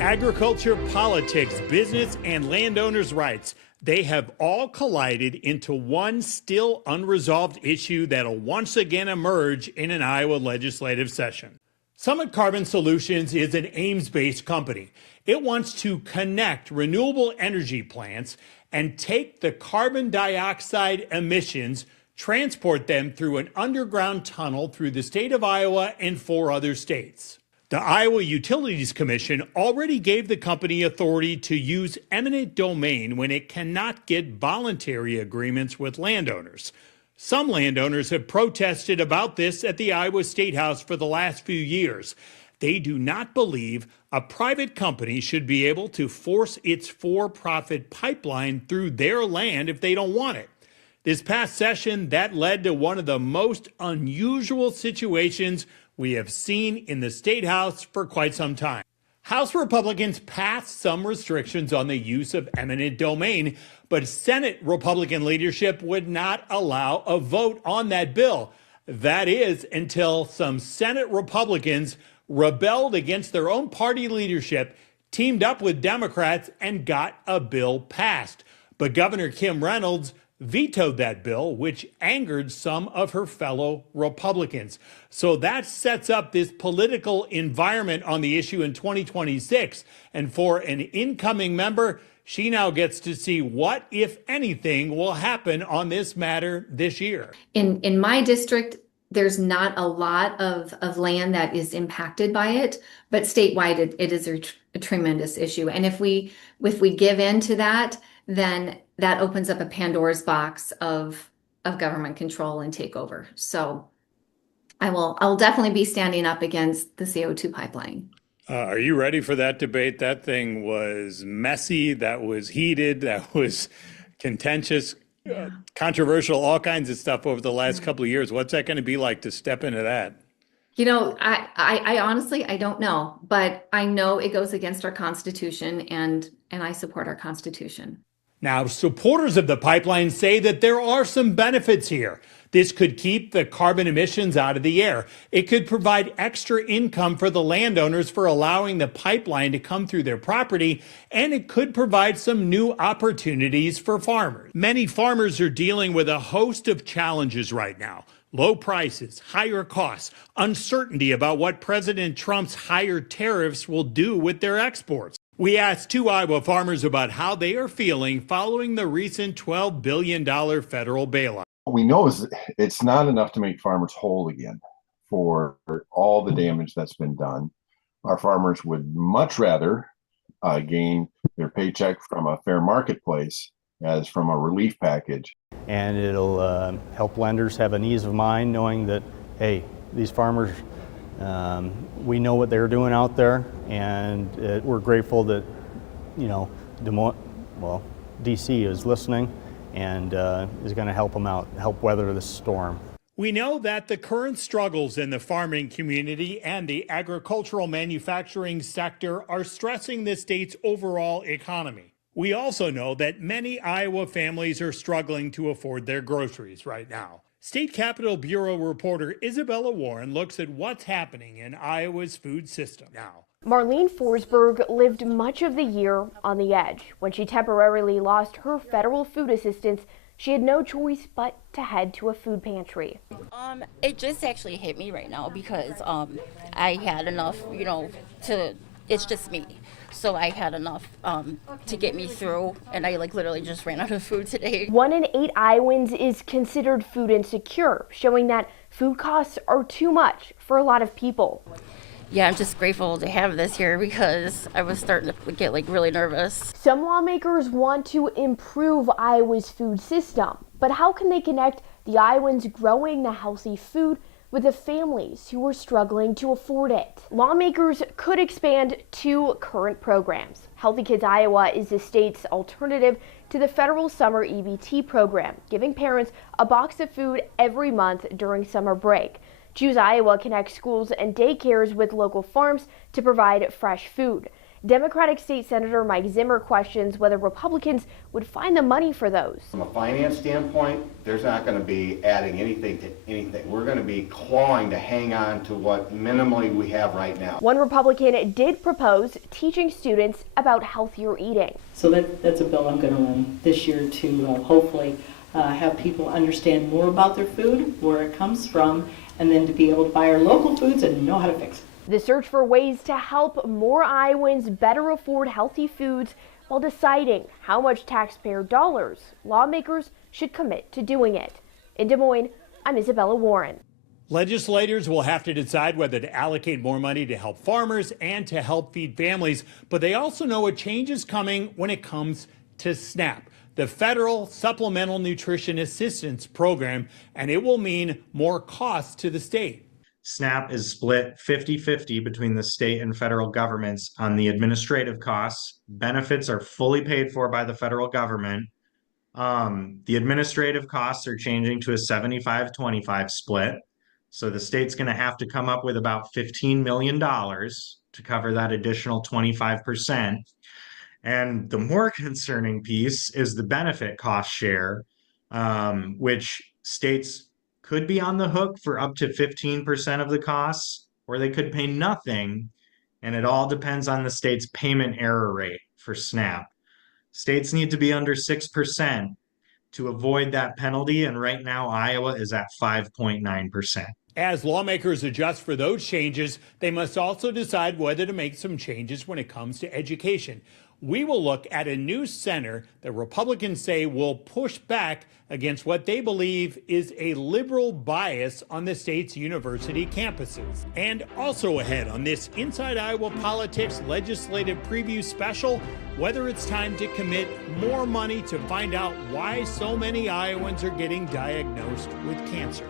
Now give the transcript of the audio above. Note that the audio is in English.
Agriculture, politics, business, and landowners' rights. They have all collided into one still unresolved issue that'll once again emerge in an Iowa legislative session. Summit Carbon Solutions is an Ames-based company. It wants to connect renewable energy plants and take the carbon dioxide emissions, transport them through an underground tunnel through the state of Iowa and 4 other states. The Iowa Utilities Commission already gave the company authority to use eminent domain when it cannot get voluntary agreements with landowners. Some landowners have protested about this at the Iowa State House for the last few years. They do not believe a private company should be able to force its for-profit pipeline through their land if they don't want it. This past session, that led to one of the most unusual situations we have seen in the State House for quite some time. House Republicans passed some restrictions on the use of eminent domain, but Senate Republican leadership would not allow a vote on that bill. That is, until some Senate Republicans rebelled against their own party leadership, teamed up with Democrats, and got a bill passed. But Governor Kim Reynolds vetoed that bill, which angered some of her fellow Republicans. So that sets up this political environment on the issue in 2026. And for an incoming member, she now gets to see what, if anything, will happen on this matter this year. In my district, there's not a lot of land that is impacted by it, but statewide it is a tremendous issue. And if we give in to that, then that opens up a Pandora's box of government control and takeover. So I'll definitely be standing up against the CO2 pipeline. Are you ready for that debate? That thing was messy, that was heated, that was contentious, controversial, all kinds of stuff over the last couple of years. What's that going to be like to step into that? You know, I honestly, I don't know, but I know it goes against our Constitution, and I support our Constitution. Now, supporters of the pipeline say that there are some benefits here. This could keep the carbon emissions out of the air. It could provide extra income for the landowners for allowing the pipeline to come through their property, and it could provide some new opportunities for farmers. Many farmers are dealing with a host of challenges right now. Low prices, higher costs, uncertainty about what President Trump's higher tariffs will do with their exports. We asked 2 Iowa farmers about how they are feeling following the recent $12 billion federal bailout. What we know is it's not enough to make farmers whole again for all the damage that's been done. Our farmers would much rather gain their paycheck from a fair marketplace as from a relief package. And it'll help lenders have an ease of mind knowing that, hey, these farmers, we know what they're doing out there, and we're grateful that, you know, DC is listening and is going to help them out, help weather this storm. We know that the current struggles in the farming community and the agricultural manufacturing sector are stressing the state's overall economy. We also know that many Iowa families are struggling to afford their groceries right now. State Capitol Bureau reporter Isabella Warren looks at what's happening in Iowa's food system now. Marlene Forsberg lived much of the year on the edge. When she temporarily lost her federal food assistance, she had no choice but to head to a food pantry. It just actually hit me right now because I had enough, you know, it's just me. So I had enough to get me through, and I literally just ran out of food today. 1 in 8 Iowans is considered food insecure, showing that food costs are too much for a lot of people. Yeah, I'm just grateful to have this here because I was starting to get really nervous. Some lawmakers want to improve Iowa's food system, but how can they connect the Iowans growing the healthy food with the families who are struggling to afford it? Lawmakers could expand 2 current programs. Healthy Kids Iowa is the state's alternative to the federal summer EBT program, giving parents a box of food every month during summer break. Choose Iowa connects schools and daycares with local farms to provide fresh food. Democratic State Senator Mike Zimmer questions whether Republicans would find the money for those. From a finance standpoint, there's not going to be adding anything to anything. We're going to be clawing to hang on to what minimally we have right now. One Republican did propose teaching students about healthier eating. So that's a bill I'm going to run this year to hopefully have people understand more about their food, where it comes from, and then to be able to buy our local foods and know how to fix it. The search for ways to help more Iowans better afford healthy foods while deciding how much taxpayer dollars lawmakers should commit to doing it. In Des Moines, I'm Isabella Warren. Legislators will have to decide whether to allocate more money to help farmers and to help feed families, but they also know a change is coming when it comes to SNAP, the Federal Supplemental Nutrition Assistance Program, and it will mean more costs to the state. SNAP is split 50-50 between the state and federal governments on the administrative costs. Benefits are fully paid for by the federal government. The administrative costs are changing to a 75-25 split. So the state's going to have to come up with about $15 million to cover that additional 25%. And the more concerning piece is the benefit cost share, which states could be on the hook for up to 15% of the costs, or they could pay nothing. And it all depends on the state's payment error rate for SNAP. States need to be under 6% to avoid that penalty. And right now, Iowa is at 5.9%. As lawmakers adjust for those changes, they must also decide whether to make some changes when it comes to education. We will look at a new center that Republicans say will push back against what they believe is a liberal bias on the state's university campuses. And also ahead on this Inside Iowa Politics legislative preview special, whether it's time to commit more money to find out why so many Iowans are getting diagnosed with cancer.